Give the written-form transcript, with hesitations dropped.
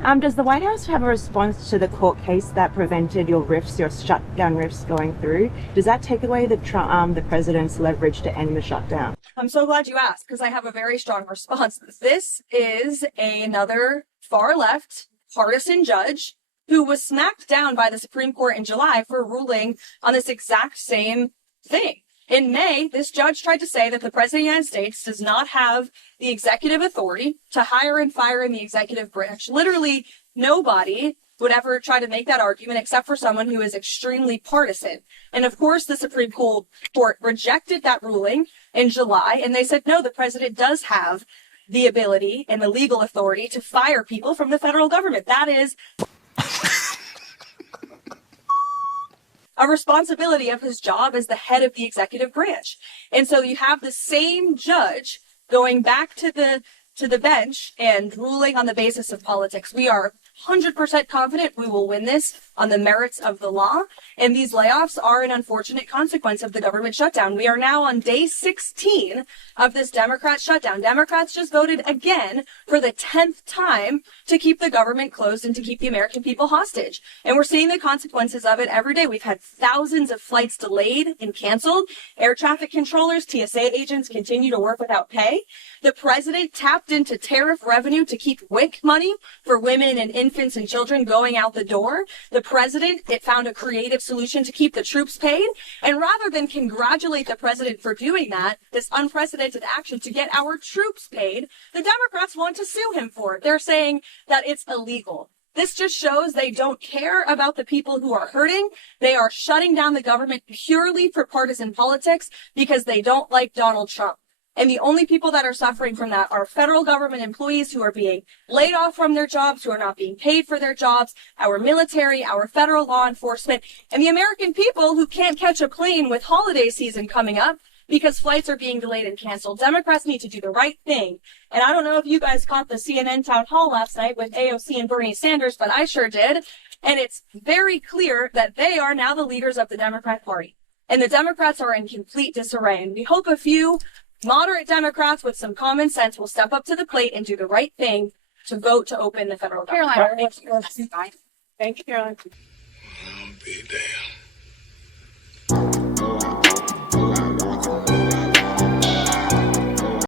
Does the White House have a response to the court case that prevented your shutdown rifts going through? Does that take away the president's leverage to end the shutdown? I'm so glad you asked, because I have a very strong response. This is another far left partisan judge who was smacked down by the Supreme Court in July for ruling on this exact same thing. In May, this judge tried to say that the President of the United States does not have the executive authority to hire and fire in the executive branch. Literally, nobody would ever try to make that argument except for someone who is extremely partisan. And of course, the Supreme Court rejected that ruling in July, and they said, no, the president does have the ability and the legal authority to fire people from the federal government. That is a responsibility of his job as the head of the executive branch. And so you have the same judge going back to the bench and ruling on the basis of politics. We are 100% confident we will win this on the merits of the law, and these layoffs are an unfortunate consequence of the government shutdown. We are now on day 16 of this Democrat shutdown. Democrats just voted again for the 10th time to keep the government closed and to keep the American people hostage. And we're seeing the consequences of it every day. We've had thousands of flights delayed and canceled. Air traffic controllers, TSA agents continue to work without pay. The president tapped into tariff revenue to keep WIC money for women and infants and children going out the door. The president, it found a creative solution to keep the troops paid. And rather than congratulate the president for doing that, this unprecedented action to get our troops paid, the Democrats want to sue him for it. They're saying that it's illegal. This just shows they don't care about the people who are hurting. They are shutting down the government purely for partisan politics because they don't like Donald Trump. And the only people that are suffering from that are federal government employees who are being laid off from their jobs, who are not being paid for their jobs, our military, our federal law enforcement, and the American people who can't catch a plane with holiday season coming up because flights are being delayed and canceled. Democrats need to do the right thing. And I don't know if you guys caught the CNN town hall last night with AOC and Bernie Sanders, but I sure did. And it's very clear that they are now the leaders of the Democrat Party. And the Democrats are in complete disarray. And we hope a few moderate Democrats with some common sense will step up to the plate and do the right thing to vote to open the federal government. Karoline, thank you. Thank you, Caroline. I'll be damned.